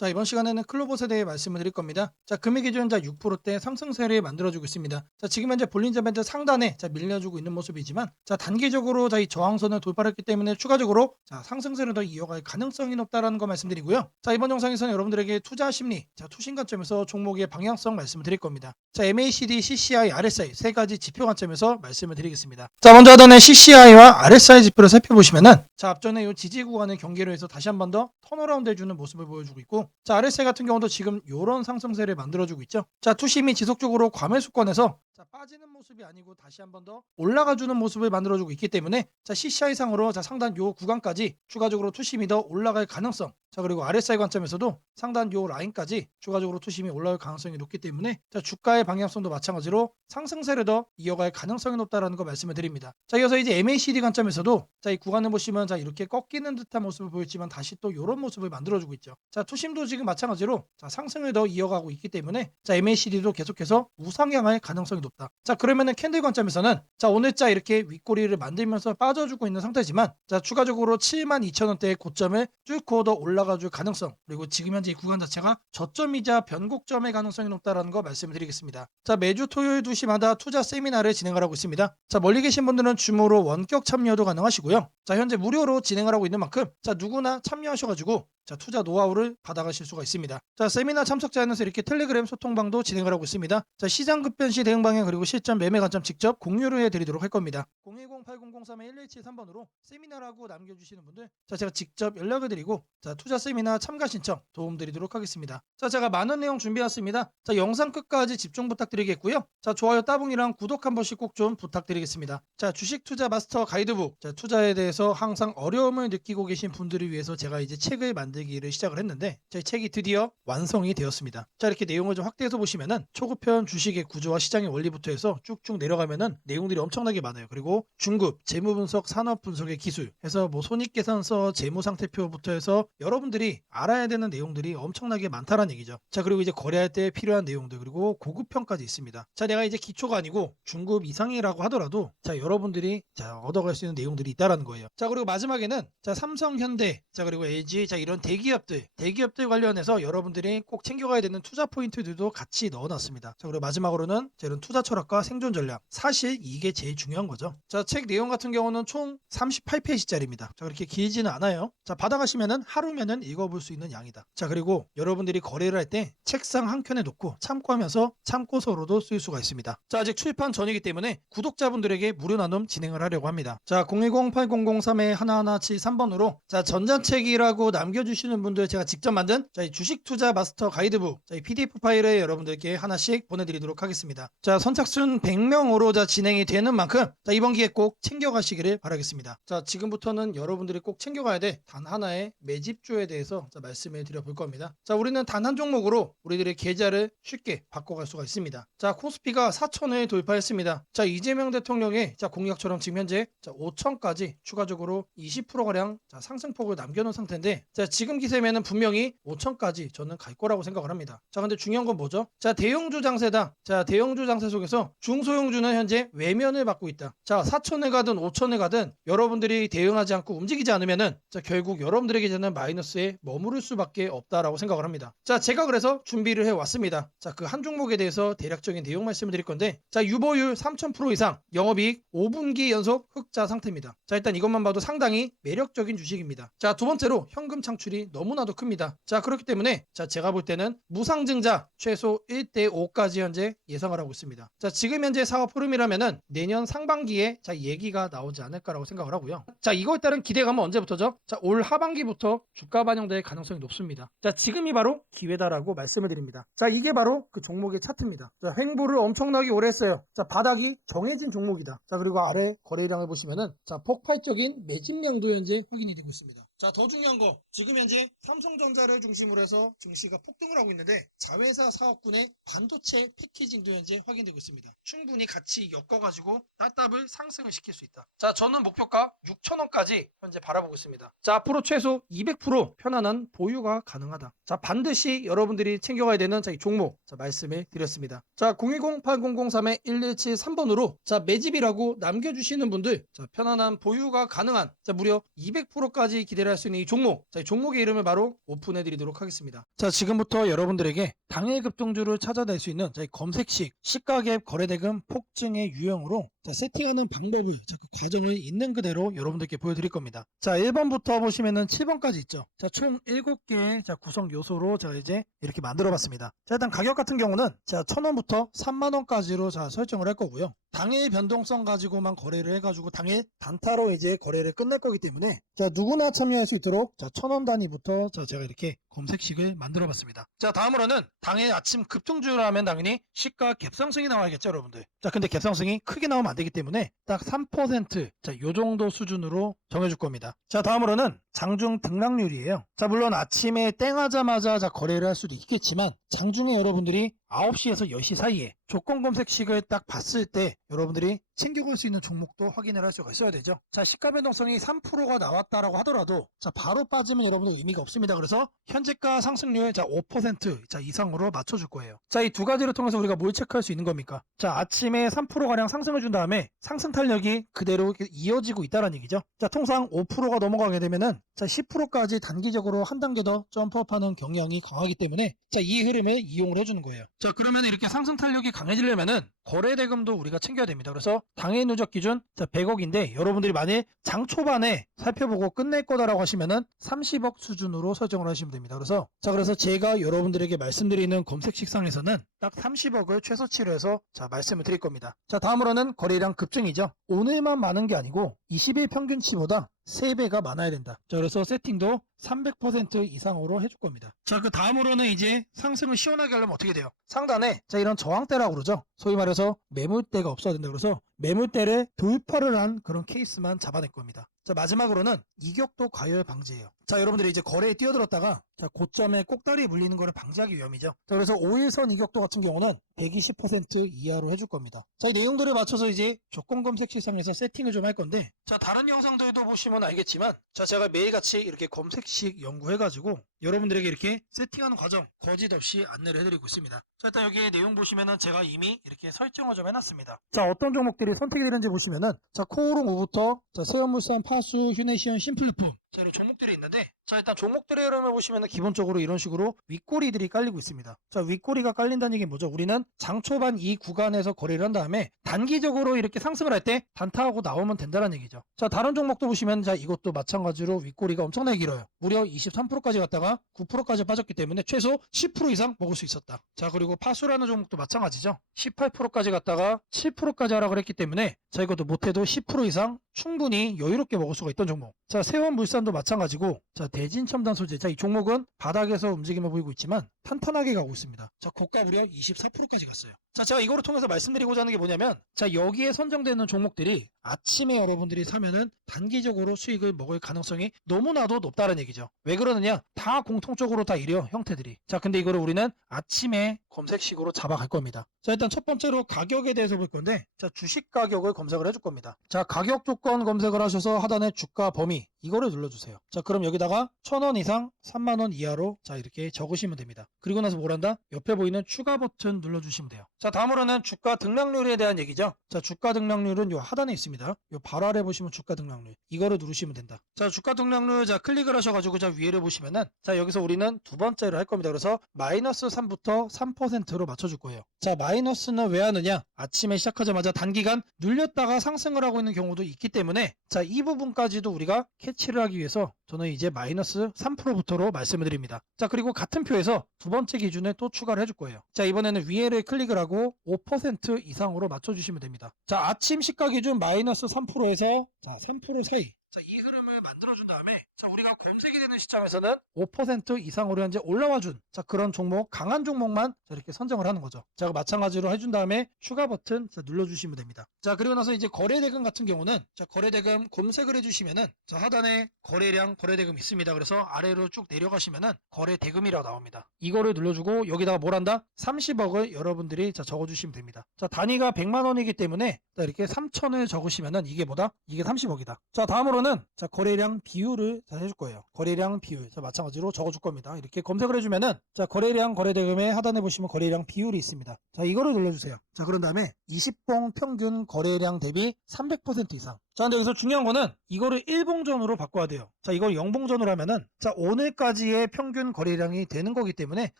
자, 이번 시간에는 클로버스에 대해 말씀을 드릴 겁니다. 자, 금일 기준 6%대 상승세를 만들어주고 있습니다. 자, 지금 현재 볼린저 밴드 상단에 밀려주고 있는 모습이지만, 자, 단기적으로 이 저항선을 돌파했기 때문에 추가적으로 상승세를 더 이어갈 가능성이 높다라는 거 말씀드리고요. 자, 이번 영상에서는 여러분들에게 투자 심리, 투신 관점에서 종목의 방향성 말씀을 드릴 겁니다. 자, MACD, CCI, RSI 세 가지 지표 관점에서 말씀을 드리겠습니다. 자, 먼저 하단에 CCI와 RSI 지표를 살펴보시면은, 자, 앞전에 이 지지 구간을 경계로 해서 다시 한 번 더 턴어라운드 해주는 모습을 보여주고 있고, 자, RSI 같은 경우도 지금 이런 상승세를 만들어주고 있죠. 자, 투심이 지속적으로 과매수권에서 빠지는 모습이 아니고 다시 한 번 더 올라가주는 모습을 만들어주고 있기 때문에, 자, CCI 상으로 상단 요 구간까지 추가적으로 투심이 더 올라갈 가능성, 자, 그리고 RSI 관점에서도 상단 요 라인까지 추가적으로 투심이 올라갈 가능성이 높기 때문에, 자, 주가의 방향성도 마찬가지로 상승세를 더 이어갈 가능성이 높다라는 거 말씀을 드립니다. 자, 이어서 이제 MACD 관점에서도, 자, 이 구간을 보시면 이렇게 꺾이는 듯한 모습을 보였지만 다시 또 이런 모습을 만들어주고 있죠. 자, 투심도 지금 마찬가지로 상승을 더 이어가고 있기 때문에, 자, MACD도 계속해서 우상향할 가능성이 높다. 자, 그러면은 캔들 관점에서는, 자, 오늘자 이렇게 윗꼬리를 만들면서 빠져주고 있는 상태지만, 자, 추가적으로 72,000원대의 고점을 뚫고 더 올라가줄 가능성, 그리고 지금 현재 이 구간 자체가 저점이자 변곡점의 가능성이 높다라는 거 말씀을 드리겠습니다. 자, 매주 토요일 2시마다 투자 세미나를 진행을 하고 있습니다. 자, 멀리 계신 분들은 줌으로 원격 참여도 가능하시고요. 자, 현재 무료로 진행을 하고 있는 만큼, 자, 누구나 참여하셔가지고, 자, 투자 노하우를 받아가실 수가 있습니다. 자, 세미나 참석자에서 이렇게 텔레그램 소통방도 진행을 하고 있습니다. 자, 시장 급변 시 대응 방향 그리고 실전 매매 관점 직접 공유를 해드리도록 할 겁니다. 010-8003-1173번으로 세미나라고 남겨주시는 분들, 자, 제가 직접 연락을 드리고, 자, 투자 세미나 참가 신청 도움드리도록 하겠습니다. 자, 제가 많은 내용 준비해왔습니다. 자, 영상 끝까지 집중 부탁드리겠고요. 자, 좋아요 따봉이랑 구독 한 번씩 꼭 좀 부탁드리겠습니다. 자, 주식 투자 마스터 가이드북, 자, 투자에 대해서 항상 어려움을 느끼고 계신 분들을 위해서 제가 이제 책을 만들기를 시작을 했는데, 제 책이 드디어 완성이 되었습니다. 자, 이렇게 내용을 좀 확대해서 보시면은 초급편 주식의 구조와 시장의 원리부터 해서 쭉쭉 내려가면은 내용들이 엄청나게 많아요. 그리고 중급, 재무 분석, 산업 분석의 기술 해서 뭐 손익계산서, 재무 상태표부터 해서 여러분들이 알아야 되는 내용들이 엄청나게 많다라는 얘기죠. 자, 그리고 이제 거래할 때 필요한 내용들, 그리고 고급편까지 있습니다. 자, 내가 이제 기초가 아니고 중급 이상이라고 하더라도, 자, 여러분들이 얻어갈 수 있는 내용들이 있다라는 거예요. 자, 그리고 마지막에는, 자, 삼성, 현대, 자, 그리고 LG, 자, 이런 대기업들 관련해서 여러분들이 꼭 챙겨가야 되는 투자 포인트들도 같이 넣어놨습니다. 자, 그리고 마지막으로는 이런 투자 철학과 생존 전략, 사실 이게 제일 중요한 거죠. 자, 책 내용 같은 경우는 총 38페이지짜리입니다. 자, 그렇게 길지는 않아요. 자, 받아가시면은 하루면은 읽어볼 수 있는 양이다. 자, 그리고 여러분들이 거래를 할 때 책상 한 켠에 놓고 참고하면서 참고서로도 쓸 수가 있습니다. 자, 아직 출판 전이기 때문에 구독자분들에게 무료 나눔 진행을 하려고 합니다. 자, 010-8003-1173번으로, 자, 전자책이라고 남겨주시는 분들 제가 직접 만든, 자, 이 주식 투자 마스터 가이드북, 자, 이 PDF 파일을 여러분들께 하나씩 보내드리도록 하겠습니다. 자, 선착순 100명으로 진행이 되는 만큼, 자, 이번 기회 꼭 챙겨가시기를 바라겠습니다. 자, 지금부터는 여러분들이 꼭 챙겨가야 돼 단 하나의 매집주에 대해서 말씀을 드려볼 겁니다. 자, 우리는 단 한 종목으로 우리들의 계좌를 쉽게 바꿔갈 수가 있습니다. 자, 코스피가 4천을 돌파했습니다. 자, 이재명 대통령의 공약처럼 지금 현재 5천까지 추가적으로 20%가량 상승폭을 남겨놓은 상태인데, 자, 지금 기세면은 분명히 5천까지 저는 갈 거라고 생각을 합니다. 자, 근데 중요한 건 뭐죠? 자, 대형주 장세다. 자, 대형주 장세 속에서 중소형주는 현재 외면을 받고 있다. 자, 4천에 가든 5천에 가든 여러분들이 대응하지 않고 움직이지 않으면은, 자, 결국 여러분들에게 되는 마이너스에 머무를 수밖에 없다라고 생각을 합니다. 자, 제가 그래서 준비를 해왔습니다. 자, 그 한 종목에 대해서 대략적인 내용 말씀을 드릴 건데, 자, 유보율 3000% 이상, 영업이익 5분기 연속 흑자 상태입니다. 자, 일단 이것만 봐도 상당히 매력적인 주식입니다. 자, 두 번째로 현금 창출이 너무나도 큽니다. 자, 그렇기 때문에, 자, 제가 볼 때는 무상증자 최소 1대5까지 현재 예상을 하고 있습니다. 자, 지금 현재 사업 흐름이라면은 내년 상반기에, 자, 얘기가 나오지 않을까라고 생각을 하고요. 자, 이거에 따른 기대감은 언제부터죠? 자, 올 하반기부터 주가 반영될 가능성이 높습니다. 자, 지금이 바로 기회다라고 말씀을 드립니다. 자, 이게 바로 그 종목의 차트입니다. 자, 횡보를 엄청나게 오래 했어요. 자, 바닥이 정해진 종목이다. 자, 그리고 아래 거래량을 보시면은, 자, 폭발적인 매집량도 현재 확인이 되고 있습니다. 자, 더 중요한 거, 지금 현재 삼성전자를 중심으로 해서 증시가 폭등을 하고 있는데, 자회사 사업군의 반도체 패키징도 현재 확인되고 있습니다. 충분히 같이 엮어가지고 따따블 상승을 시킬 수 있다. 자, 저는 목표가 6,000원까지 현재 바라보고 있습니다. 자, 앞으로 최소 200% 편안한 보유가 가능하다. 자, 반드시 여러분들이 챙겨가야 되는, 자, 이 종목, 자, 말씀을 드렸습니다. 자, 010-8003-1173번으로, 자, 매집이라고 남겨주시는 분들, 자, 편안한 보유가 가능한, 자, 무려 200%까지 기대를 거래를 할 수 있는 이 종목, 자, 이 종목의 이름을 바로 오픈해 드리도록 하겠습니다. 자, 지금부터 여러분들에게 당일 급등주를 찾아낼 수 있는 자, 이 검색식 시가갭 거래대금 폭증의 유형으로 자, 세팅하는 방법을 자, 그 과정을 있는 그대로 여러분들께 보여드릴 겁니다. 자, 1번부터 보시면은 7번까지 있죠. 자, 총 7개의 자, 구성 요소로 제가 이제 이렇게 만들어 봤습니다. 자, 일단 가격 같은 경우는 자, 1,000원부터 3만원까지로 자, 설정을 할 거고요. 당일 변동성 가지고만 거래를 해가지고 당일 단타로 이제 거래를 끝낼 거기 때문에 자, 누구나 참여할 수 있도록 자, 1,000원 단위부터 자, 제가 이렇게 검색식을 만들어 봤습니다. 자, 다음으로는 당일 아침 급등주를 하면 당연히 시가 갭상승이 나와야겠죠, 여러분들. 자, 근데 갭상승이 크게 나오면 안 되기 때문에 딱 3% 자, 요 정도 수준으로 정해줄 겁니다. 자, 다음으로는 장중 등락률이에요. 자, 물론 아침에 땡하자마자 자, 거래를 할 수도 있겠지만 장중에 여러분들이 9시에서 10시 사이에 조건 검색식을 딱 봤을 때 여러분들이 챙겨갈 수 있는 종목도 확인을 할 수가 있어야 되죠. 자, 시가 변동성이 3%가 나왔다라고 하더라도 자, 바로 빠지면 여러분들 의미가 없습니다. 그래서 현재가 상승률 자, 5% 자, 이상으로 맞춰줄 거예요. 자, 이 두 가지를 통해서 우리가 뭘 체크할 수 있는 겁니까? 자, 아침에 3%가량 상승을 준 다음에 상승 탄력이 그대로 이어지고 있다는 얘기죠. 자, 통상 5%가 넘어가게 되면은 자, 10%까지 단기적으로 한 단계 더 점프업하는 경향이 강하기 때문에 자, 이 흐름을 이용을 해주는 거예요. 자, 그러면 이렇게 상승 탄력이 강해지려면은 거래 대금도 우리가 챙겨야 됩니다. 그래서 당일 누적 기준 자, 100억인데 여러분들이 만일 장 초반에 살펴보고 끝낼 거다라고 하시면은 30억 수준으로 설정을 하시면 됩니다. 그래서 제가 여러분들에게 말씀드리는 검색식상에서는 딱 30억을 최소치로 해서 자, 말씀을 드릴 겁니다. 자, 다음으로는 거래량 급증이죠. 오늘만 많은 게 아니고 20일 평균치보다 3배가 많아야 된다. 자, 그래서 세팅도 300% 이상으로 해줄 겁니다. 자, 그 다음으로는 이제 상승을 시원하게 하려면 어떻게 돼요? 상단에 자, 이런 저항대라고 그러죠. 소위 말해서 매물대가 없어야 된다. 그래서 매물대를 돌파를 한 그런 케이스만 잡아낼 겁니다. 자, 마지막으로는 이격도 과열 방지예요. 자, 여러분들이 이제 거래에 뛰어들었다가 자, 고점에 꼭다리 물리는 거를 방지하기 위함이죠. 자, 그래서 5일선 이격도 같은 경우는 120% 이하로 해줄 겁니다. 자, 이 내용들을 맞춰서 이제 조건 검색 시상에서 세팅을 좀 할 건데 자, 다른 영상들도 보시면 알겠지만 자, 제가 매일같이 이렇게 검색식 연구해가지고 여러분들에게 이렇게 세팅하는 과정 거짓 없이 안내를 해드리고 있습니다. 자, 일단 여기에 내용 보시면은 제가 이미 이렇게 설정을 좀 해놨습니다. 자, 어떤 종목들이 선택이 되는지 보시면은 자, 코오롱 5부터 자, 세원물산, 파수, 휴네시온, 심플품 자, 이런 종목들이 있는데 자, 일단 종목들의 흐름을 보시면은 기본적으로 이런 식으로 윗꼬리들이 깔리고 있습니다. 자, 윗꼬리가 깔린다는 얘기 뭐죠? 우리는 장 초반 이 구간에서 거래를 한 다음에 단기적으로 이렇게 상승을 할 때 단타하고 나오면 된다는 얘기죠. 자, 다른 종목도 보시면 자, 이것도 마찬가지로 윗꼬리가 엄청나게 길어요. 무려 23%까지 갔다가 9%까지 빠졌기 때문에 최소 10% 이상 먹을 수 있었다. 자, 그리고 파수라는 종목도 마찬가지죠. 18%까지 갔다가 7%까지 하락을 했기 때문에 자, 이것도 못해도 10% 이상 충분히 여유롭게 먹을 수가 있던 종목. 자, 세원물산도 마찬가지고 자, 대진첨단 소재. 자, 이 종목은 바닥에서 움직임을 보이고 있지만 탄탄하게 가고 있습니다. 자, 고가 무려 24%까지 갔어요. 자, 제가 이거를 통해서 말씀드리고자 하는 게 뭐냐면 자, 여기에 선정되는 종목들이 아침에 여러분들이 사면은 단기적으로 수익을 먹을 가능성이 너무나도 높다는 얘기죠. 왜 그러느냐? 다 공통적으로 다 이래요, 형태들이. 자, 근데 이거를 우리는 아침에 검색식으로 잡아갈 겁니다. 자, 일단 첫 번째로 가격에 대해서 볼 건데 자, 주식 가격을 검색을 해줄 겁니다. 자, 가격 조건 검색을 하셔서 하단에 주가 범위 이거를 눌러주세요. 자, 그럼 여기다가 1,000원 이상 3만원 이하로 자, 이렇게 적으시면 됩니다. 그리고 나서 뭘 한다? 옆에 보이는 추가 버튼 눌러주시면 돼요. 자, 다음으로는 주가 등락률에 대한 얘기죠. 자, 주가 등락률은 요 하단에 있습니다. 요 바로 아래 보시면 주가 등락률 이거를 누르시면 된다. 자, 주가 등락률 자, 클릭을 하셔가지고 자, 위에를 보시면은 자, 여기서 우리는 두 번째로 할 겁니다. 그래서 마이너스 3부터 3%로 맞춰줄 거예요. 자, 마이너스는 왜 하느냐? 아침에 시작하자마자 단기간 눌렸다가 상승을 하고 있는 경우도 있기 때문에 자, 이 부분까지도 우리가 캐치를 하기 위해서 저는 이제 마이너스 3%부터로 말씀을 드립니다. 자, 그리고 같은 표에서 두 번째 기준에 또 추가를 해줄 거예요. 자, 이번에는 위에를 클릭을 하고 5% 이상으로 맞춰주시면 됩니다. 자, 아침 시가 기준 마이너스 3%에서 자, 3% 사이. 자, 이 흐름을 만들어준 다음에 자, 우리가 검색이 되는 시점에서는 5% 이상으로 현재 올라와준 자, 그런 종목, 강한 종목만 자, 이렇게 선정을 하는 거죠. 자, 마찬가지로 해준 다음에 추가 버튼 자, 눌러주시면 됩니다. 자, 그리고 나서 이제 거래대금 같은 경우는 자, 거래대금 검색을 해주시면은 자, 하단에 거래량, 거래대금 있습니다. 그래서 아래로 쭉 내려가시면은 거래대금이라고 나옵니다. 이거를 눌러주고 여기다가 뭘 한다? 30억을 여러분들이 자, 적어주시면 됩니다. 자, 단위가 100만 원이기 때문에 자, 이렇게 3천을 적으시면은 이게 뭐다? 이게 30억이다. 자, 다음으로는 자, 거래량 비율을 자, 해줄 거예요. 거래량 비율. 자, 마찬가지로 적어줄 겁니다. 이렇게 검색을 해주면은 자, 거래량, 거래대금에 하단에 보시면 거래량 비율이 있습니다. 자, 이거를 눌러주세요. 자, 그런 다음에 20봉 평균 거래량 대비 300% 이상. 자, 근데 여기서 중요한 거는 이거를 일봉전으로 바꿔야 돼요. 자, 이걸 영봉전으로 하면은 자, 오늘까지의 평균 거래량이 되는 거기 때문에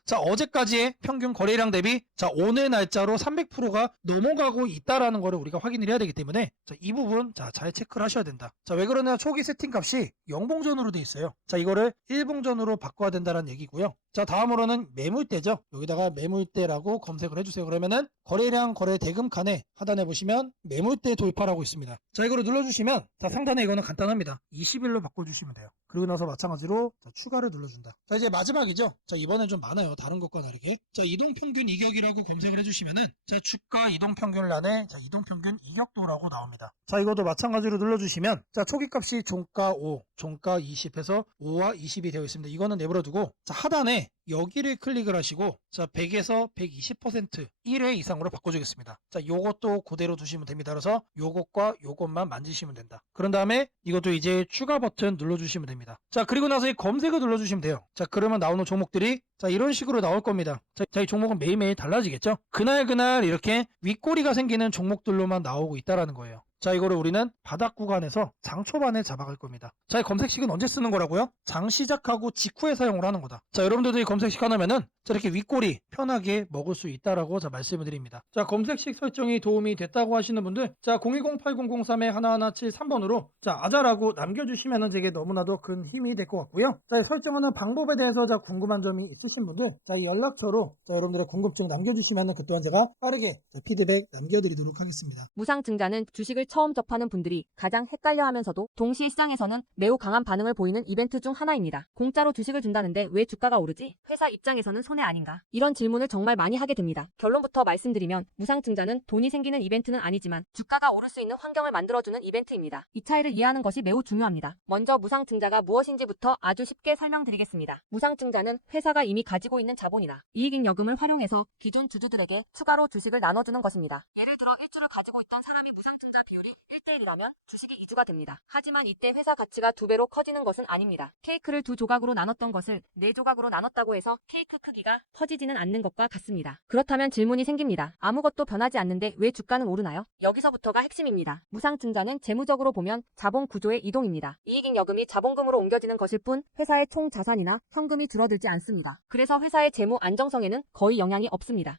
자, 어제까지의 평균 거래량 대비 자, 오늘 날짜로 300%가 넘어가고 있다라는 거를 우리가 확인을 해야 되기 때문에 자, 이 부분 자, 잘 체크를 하셔야 된다. 자, 왜 그러냐? 초기 세팅 값이 영봉전으로 돼 있어요. 자, 이거를 일봉전으로 바꿔야 된다는 얘기고요. 자, 다음으로는 매물대죠. 여기다가 매물대라고 검색을 해주세요. 그러면은 거래량 거래 대금 칸에 하단에 보시면 매물대 돌파라고 있습니다. 자, 이거를 눌러주시면 자, 상단에 이거는 간단합니다. 20일로 바꿔주시면 돼요. 그리고 나서 마찬가지로 자, 추가를 눌러준다. 자, 이제 마지막이죠. 자, 이번엔 좀 많아요. 다른 것과 다르게. 자, 이동평균 이격이라고 검색을 해주시면은 자, 주가 이동평균란에 자, 이동평균 이격도라고 나옵니다. 자, 이것도 마찬가지로 눌러주시면 자, 초기값이 종가 5, 종가 20 해서 5와 20이 되어 있습니다. 이거는 내버려두고 자, 하단에 여기를 클릭을 하시고 자, 100에서 120% 1회 이상으로 바꿔주겠습니다. 자, 요것도 그대로 두시면 됩니다. 그래서 요것과 요것만 만지시면 된다. 그런 다음에 이것도 이제 추가 버튼 눌러주시면 됩니다. 자, 그리고 나서 이 검색을 눌러주시면 돼요. 자, 그러면 나오는 종목들이 자, 이런 식으로 나올 겁니다. 자, 이 종목은 매일매일 달라지겠죠? 그날 이렇게 윗꼬리가 생기는 종목들로만 나오고 있다라는 거예요. 자, 이거를 우리는 바닥 구간에서 장 초반에 잡아갈 겁니다. 자, 이 검색식은 언제 쓰는 거라고요? 장 시작하고 직후에 사용을 하는 거다. 자, 여러분들도 이 검색식 하나면은 자, 이렇게 윗꼬리 편하게 먹을 수 있다라고 자, 말씀을 드립니다. 자, 검색식 설정이 도움이 됐다고 하시는 분들 자, 010-8003-1173번으로 자, 아자라고 남겨주시면은 제게 너무나도 큰 힘이 될 것 같고요. 자, 설정하는 방법에 대해서 자, 궁금한 점이 있으신 분들 자, 이 연락처로 자, 여러분들의 궁금증 남겨주시면은 그 또한 제가 빠르게 자, 피드백 남겨드리도록 하겠습니다. 무상증자는 주식을 처음 접하는 분들이 가장 헷갈려하면서도 동시에 시장에서는 매우 강한 반응을 보이는 이벤트 중 하나입니다. 공짜로 주식을 준다는데 왜 주가가 오르지? 회사 입장에서는 손해 아닌가? 이런 질문을 정말 많이 하게 됩니다. 결론부터 말씀드리면 무상증자는 돈이 생기는 이벤트는 아니지만 주가가 오를 수 있는 환경을 만들어주는 이벤트입니다. 이 차이를 이해하는 것이 매우 중요합니다. 먼저 무상증자가 무엇인지부터 아주 쉽게 설명드리겠습니다. 무상증자는 회사가 이미 가지고 있는 자본이나 이익잉여금을 활용해서 기존 주주들에게 추가로 주식을 나눠주는 것입니다. 예를 들어 1주를 가지고 있던 사람이 무상증자 비율이 1대1이라면 주식이 2주가 됩니다. 하지만 이때 회사 가치가 2배로 커지는 것은 아닙니다. 케이크를 2조각으로 나눴던 것을 4조각으로 나눴다고 해서 케이크 크기가 커지지는 않는 것과 같습니다. 그렇다면 질문이 생깁니다. 아무것도 변하지 않는데 왜 주가는 오르나요? 여기서부터가 핵심입니다. 무상증자는 재무적으로 보면 자본 구조의 이동입니다. 이익잉여금이 자본금으로 옮겨지는 것일 뿐 회사의 총 자산이나 현금이 줄어들지 않습니다. 그래서 회사의 재무 안정성에는 거의 영향이 없습니다.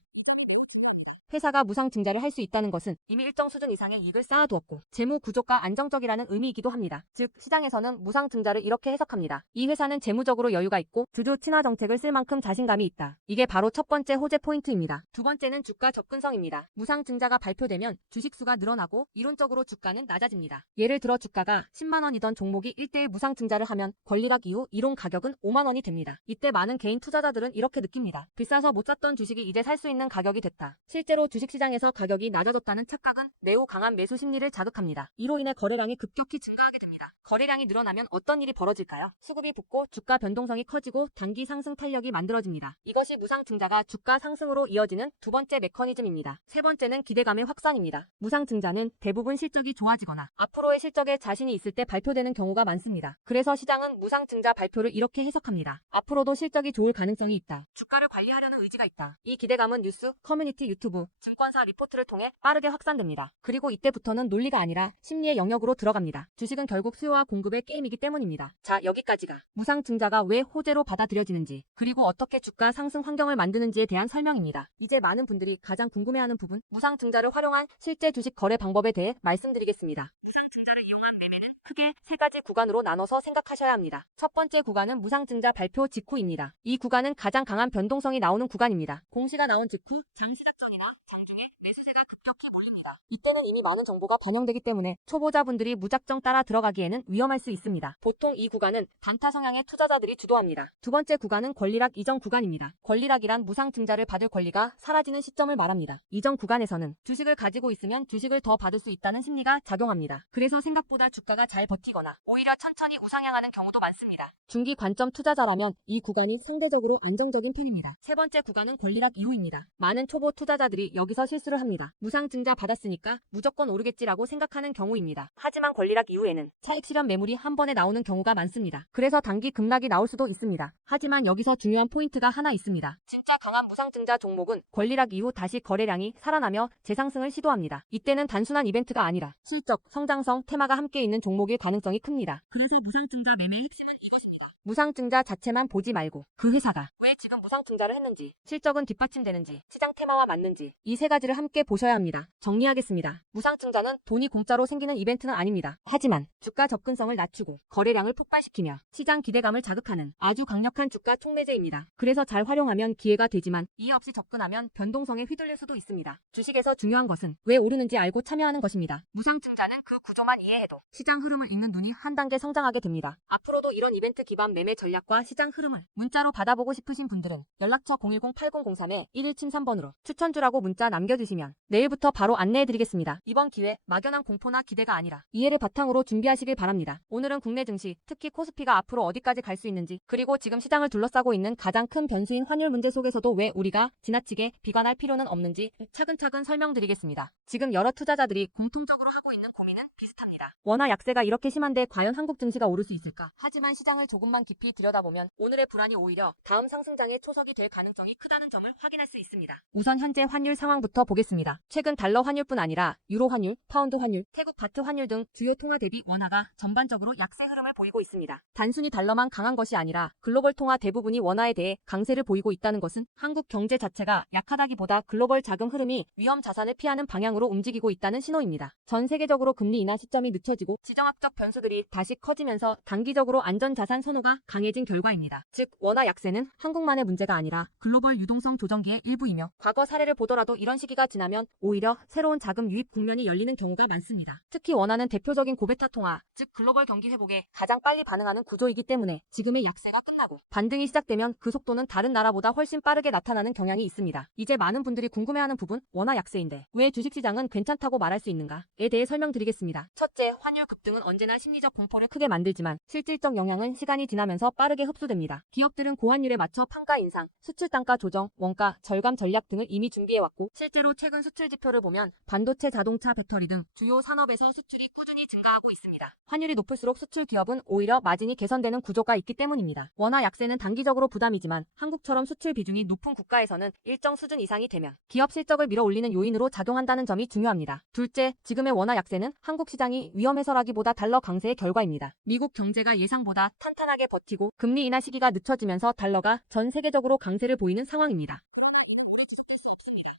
회사가 무상증자를 할 수 있다는 것은 이미 일정 수준 이상의 이익을 쌓아두었고 재무 구조가 안정적이라는 의미이기도 합니다. 즉 시장에서는 무상증자를 이렇게 해석합니다. 이 회사는 재무적으로 여유가 있고 주주 친화 정책을 쓸 만큼 자신감이 있다. 이게 바로 첫 번째 호재 포인트입니다. 두 번째는 주가 접근성입니다. 무상증자가 발표되면 주식수가 늘어나고 이론적으로 주가는 낮아집니다. 예를 들어 주가가 10만원이던 종목이 1대1 무상증자를 하면 권리락 이후 이론 가격은 5만원이 됩니다. 이때 많은 개인 투자자들은 이렇게 느낍니다. 비싸서 못 샀던 주식이 이제 살 수 있는 가격이 됐다. 실제로 주식시장에서 가격이 낮아졌다는 착각은 매우 강한 매수 심리를 자극합니다. 이로 인해 거래량이 급격히 증가하게 됩니다. 거래량이 늘어나면 어떤 일이 벌어질까요? 수급이 붙고 주가 변동성이 커지고 단기 상승 탄력이 만들어집니다. 이것이 무상증자가 주가 상승으로 이어지는 두 번째 메커니즘입니다. 세 번째는 기대감의 확산입니다. 무상증자는 대부분 실적이 좋아지거나 앞으로의 실적에 자신이 있을 때 발표되는 경우가 많습니다. 그래서 시장은 무상증자 발표를 이렇게 해석합니다. 앞으로도 실적이 좋을 가능성이 있다. 주가를 관리하려는 의지가 있다. 이 기대감은 뉴스, 커뮤니티, 유튜브, 증권사 리포트를 통해 빠르게 확산됩니다. 그리고 이때부터는 논리가 아니라 심리의 영역으로 들어갑니다. 주식은 결국 수요와 공급의 게임이기 때문입니다. 자, 여기까지가 무상증자가 왜 호재로 받아들여지는지 그리고 어떻게 주가 상승 환경을 만드는지에 대한 설명입니다. 이제 많은 분들이 가장 궁금해하는 부분 무상증자를 활용한 실제 주식 거래 방법에 대해 말씀드리겠습니다. 무상증자를 이용한 매매는 크게 세 가지 구간으로 나눠서 생각하셔야 합니다. 첫 번째 구간은 무상증자 발표 직후입니다. 이 구간은 가장 강한 변동성이 나오는 구간입니다. 공시가 나온 직후 장 시작 전이나 장중에 매수세가 급격히 몰립니다. 이때는 이미 많은 정보가 반영되기 때문에 초보자분들이 무작정 따라 들어가기에는 위험할 수 있습니다. 보통 이 구간은 단타 성향의 투자자들이 주도합니다. 두 번째 구간은 권리락 이전 구간입니다. 권리락이란 무상증자를 받을 권리가 사라지는 시점을 말합니다. 이전 구간에서는 주식을 가지고 있으면 주식을 더 받을 수 있다는 심리가 작용합니다. 그래서 생각보다 주가가 잘 잘 버티거나 오히려 천천히 우상향하는 경우도 많습니다. 중기 관점 투자자라면 이 구간이 상대적으로 안정적인 편입니다. 세 번째 구간은 권리락 이후입니다. 많은 초보 투자자들이 여기서 실수를 합니다. 무상증자 받았으니까 무조건 오르겠지라고 생각하는 경우입니다. 하지만 권리락 이후에는 차익 실현 매물이 한 번에 나오는 경우가 많습니다. 그래서 단기 급락이 나올 수도 있습니다. 하지만 여기서 중요한 포인트가 하나 있습니다. 진짜 강한 무상증자 종목은 권리락 이후 다시 거래량이 살아나며 재상승을 시도합니다. 이때는 단순한 이벤트가 아니라 실적, 성장성, 테마가 함께 있는 종목일 가능성이 큽니다. 그래서 무상증자 매매의 핵심은 이것입니다. 무상증자 자체만 보지 말고 그 회사가 왜 지금 무상증자를 했는지, 실적은 뒷받침되는지, 시장 테마와 맞는지 이 세 가지를 함께 보셔야 합니다. 정리하겠습니다. 무상증자는 돈이 공짜로 생기는 이벤트는 아닙니다. 하지만 주가 접근성을 낮추고 거래량을 폭발시키며 시장 기대감을 자극하는 아주 강력한 주가 촉매제입니다. 그래서 잘 활용하면 기회가 되지만 이해 없이 접근하면 변동성에 휘둘릴 수도 있습니다. 주식에서 중요한 것은 왜 오르는지 알고 참여하는 것입니다. 무상증자는 그 구조만 이해해도 시장 흐름을 읽는 눈이 한 단계 성장하게 됩니다. 앞으로도 이런 이벤트 기반 매매 전략과 시장 흐름을 문자로 받아보고 싶으신 분들은 연락처 010-8003-1173번으로 추천주라고 문자 남겨주시면 내일부터 바로 안내해드리겠습니다. 이번 기회 막연한 공포나 기대가 아니라 이해를 바탕으로 준비하시길 바랍니다. 오늘은 국내 증시, 특히 코스피가 앞으로 어디까지 갈 수 있는지, 그리고 지금 시장을 둘러싸고 있는 가장 큰 변수인 환율 문제 속에서도 왜 우리가 지나치게 비관할 필요는 없는지 차근차근 설명드리겠습니다. 지금 여러 투자자들이 공통적으로 하고 있는 고민은 비슷합니다. 원화 약세가 이렇게 심한데 과연 한국 증시가 오를 수 있을까? 하지만 시장을 조금만 깊이 들여다보면 오늘의 불안이 오히려 다음 상승장의 초석이 될 가능성이 크다는 점을 확인할 수 있습니다. 우선 현재 환율 상황부터 보겠습니다. 최근 달러 환율뿐 아니라 유로 환율, 파운드 환율, 태국 바트 환율 등 주요 통화 대비 원화가 전반적으로 약세 흐름을 보이고 있습니다. 단순히 달러만 강한 것이 아니라 글로벌 통화 대부분이 원화에 대해 강세를 보이고 있다는 것은 한국 경제 자체가 약하다기보다 글로벌 자금 흐름이 위험 자산을 피하는 방향으로 움직이고 있다는 신호입니다. 전 세계적으로 금리 인하 시점이 늦춰지고 지정학적 변수들이 다시 커지면서 단기적으로 안전자산 선호가 강해진 결과입니다. 즉 원화 약세는 한국만의 문제가 아니라 글로벌 유동성 조정기의 일부이며 과거 사례를 보더라도 이런 시기가 지나면 오히려 새로운 자금 유입 국면이 열리는 경우가 많습니다. 특히 원화는 대표적인 고베타 통화, 즉 글로벌 경기 회복에 가장 빨리 반응하는 구조이기 때문에 지금의 약세가 끝나고 반등이 시작되면 그 속도는 다른 나라보다 훨씬 빠르게 나타나는 경향이 있습니다. 이제 많은 분들이 궁금해하는 부분, 원화 약세인데 왜 주식시장은 괜찮다고 말할 수 있는가에 대해 설명드리겠습니다. 첫째, 환율 급등은 언제나 심리적 공포를 크게 만들지만 실질적 영향은 시간이 지나면서 빠르게 흡수됩니다. 기업들은 고환율에 맞춰 판가 인상, 수출 단가 조정, 원가 절감 전략 등을 이미 준비해왔고 실제로 최근 수출 지표를 보면 반도체, 자동차, 배터리 등 주요 산업에서 수출이 꾸준히 증가하고 있습니다. 환율이 높을수록 수출 기업은 오히려 마진이 개선되는 구조가 있기 때문입니다. 원화 약세는 단기적으로 부담이지만 한국처럼 수출 비중이 높은 국가에서는 일정 수준 이상이 되면 기업 실적을 밀어올리는 요인으로 작용한다는 점이 중요합니다. 둘째, 지금의 원화 약세는 한국 시장이 위험해서라기보다 달러 강세의 결과입니다. 미국 경제가 예상보다 탄탄하게 버티고 금리 인하 시기가 늦춰지면서 달러가 전 세계적으로 강세를 보이는 상황입니다.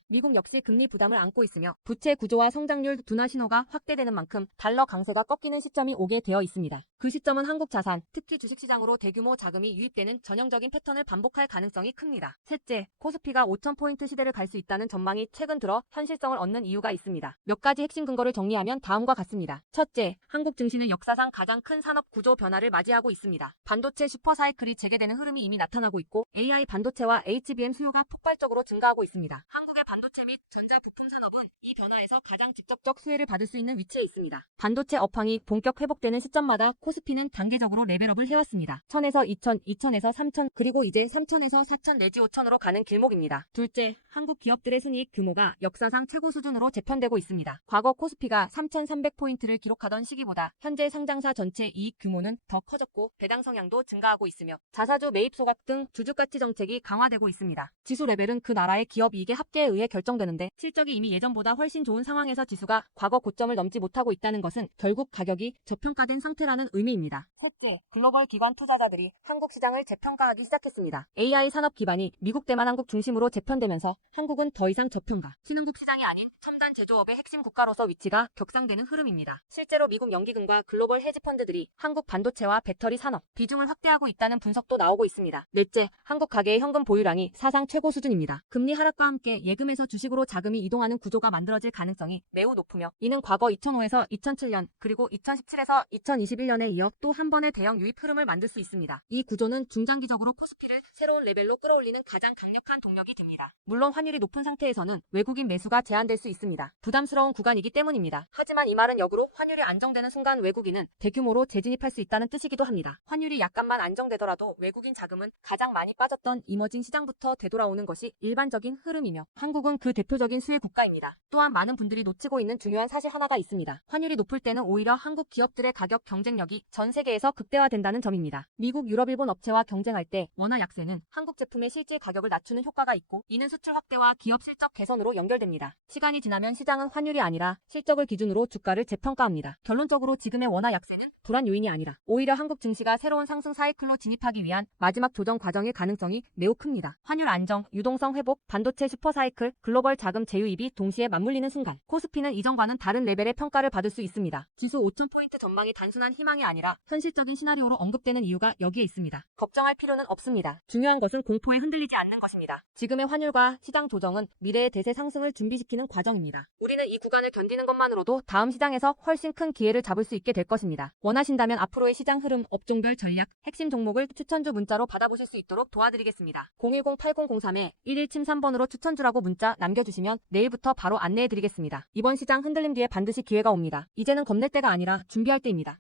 미국 역시 금리 부담을 안고 있으며 부채 구조와 성장률 둔화 신호가 확대되는 만큼 달러 강세가 꺾이는 시점이 오게 되어 있습니다. 그 시점은 한국 자산, 특히 주식시장으로 대규모 자금이 유입되는 전형적인 패턴을 반복할 가능성이 큽니다. 셋째, 코스피가 5,000포인트 시대를 갈 수 있다는 전망이 최근 들어 현실성을 얻는 이유가 있습니다. 몇 가지 핵심 근거를 정리하면 다음과 같습니다. 첫째, 한국 증시는 역사상 가장 큰 산업 구조 변화를 맞이하고 있습니다. 반도체 슈퍼사이클이 재개되는 흐름이 이미 나타나고 있고 AI 반도체와 HBM 수요가 폭발적으로 증가하고 있습니다. 한국의 반도체 및 전자 부품 산업은 이 변화에서 가장 직접적 수혜를 받을 수 있는 위치에 있습니다. 반도체 업황이 본격 회복되는 시점마다 코스피는 단계적으로 레벨업을 해왔습니다. 1000에서 2000, 2000에서 3000, 그리고 이제 3000에서 4000 내지 5000으로 가는 길목입니다. 둘째, 한국 기업들의 순이익 규모가 역사상 최고 수준으로 재편되고 있습니다. 과거 코스피가 3300포인트를 기록하던 시기보다 현재 상장사 전체 이익 규모는 더 커졌고 배당 성향도 증가하고 있으며 자사주 매입 소각 등 주주가치 정책이 강화되고 있습니다. 지수 레벨은 그 나라의 기업 이익의 합계에 의해 결정되는데 실적이 이미 예전보다 훨씬 좋은 상황에서 지수가 과거 고점을 넘지 못하고 있다는 것은 결국 가격이 저평가된 상태라는 의미입니다. 셋째, 글로벌 기관 투자자들이 한국 시장을 재평가하기 시작했습니다. AI 산업 기반이 미국 대만 한국 중심으로 재편되면서 한국은 더 이상 저평가, 신흥국 시장이 아닌 첨단 제조업의 핵심 국가로서 위치가 격상되는 흐름입니다. 실제로 미국 연기금과 글로벌 헤지펀드들이 한국 반도체와 배터리 산업 비중을 확대하고 있다는 분석도 나오고 있습니다. 넷째, 한국 가계의 현금 보유량이 사상 최고 수준입니다. 금리 하락과 함께 예금에 현금에서 주식으로 자금이 이동하는 구조가 만들어질 가능성이 매우 높으며 이는 과거 2005에서 2007년 그리고 2017에서 2021년에 이어 또 한 번의 대형 유입 흐름을 만들 수 있습니다. 이 구조는 중장기적으로 코스피를 새로운 레벨로 끌어올리는 가장 강력한 동력이 됩니다. 물론 환율이 높은 상태에서는 외국인 매수가 제한될 수 있습니다. 부담스러운 구간이기 때문입니다. 하지만 이 말은 역으로 환율이 안정되는 순간 외국인은 대규모로 재진입할 수 있다는 뜻이기도 합니다. 환율이 약간만 안정되더라도 외국인 자금은 가장 많이 빠졌던 이머징 시장부터 되돌아오는 것이 일반적인 흐름이며 한국은 그 대표적인 수혜 국가입니다. 또한 많은 분들이 놓치고 있는 중요한 사실 하나가 있습니다. 환율이 높을 때는 오히려 한국 기업들의 가격 경쟁력이 전 세계에서 극대화된다는 점입니다. 미국, 유럽, 일본 업체와 경쟁할 때 원화 약세는 한국 제품의 실질 가격을 낮추는 효과가 있고 이는 수출 확대와 기업 실적 개선으로 연결됩니다. 시간이 지나면 시장은 환율이 아니라 실적을 기준으로 주가를 재평가합니다. 결론적으로 지금의 원화 약세는 불안 요인이 아니라 오히려 한국 증시가 새로운 상승 사이클로 진입하기 위한 마지막 조정 과정일 가능성이 매우 큽니다. 환율 안정, 유동성 회복, 반도체 슈퍼 사이클, 글로벌 자금 재유입이 동시에 맞물리는 순간 코스피는 이전과는 다른 레벨의 평가를 받을 수 있습니다. 지수 5,000포인트 전망이 단순한 희망이 아니라 현실적인 시나리오로 언급되는 이유가 여기에 있습니다. 걱정할 필요는 없습니다. 중요한 것은 공포에 흔들리지 않는 것입니다. 지금의 환율과 시장 조정은 미래의 대세 상승을 준비시키는 과정입니다. 우리는 이 구간을 견디는 것만으로도 다음 시장에서 훨씬 큰 기회를 잡을 수 있게 될 것입니다. 원하신다면 앞으로의 시장 흐름, 업종별 전략, 핵심 종목을 추천주 문자로 받아보실 수 있도록 도와드리겠습니다. 010-8003-1173번으로 추천주라고 문자 남겨주시면 내일부터 바로 안내해드리겠습니다. 이번 시장 흔들림 뒤에 반드시 기회가 옵니다. 이제는 겁낼 때가 아니라 준비할 때입니다.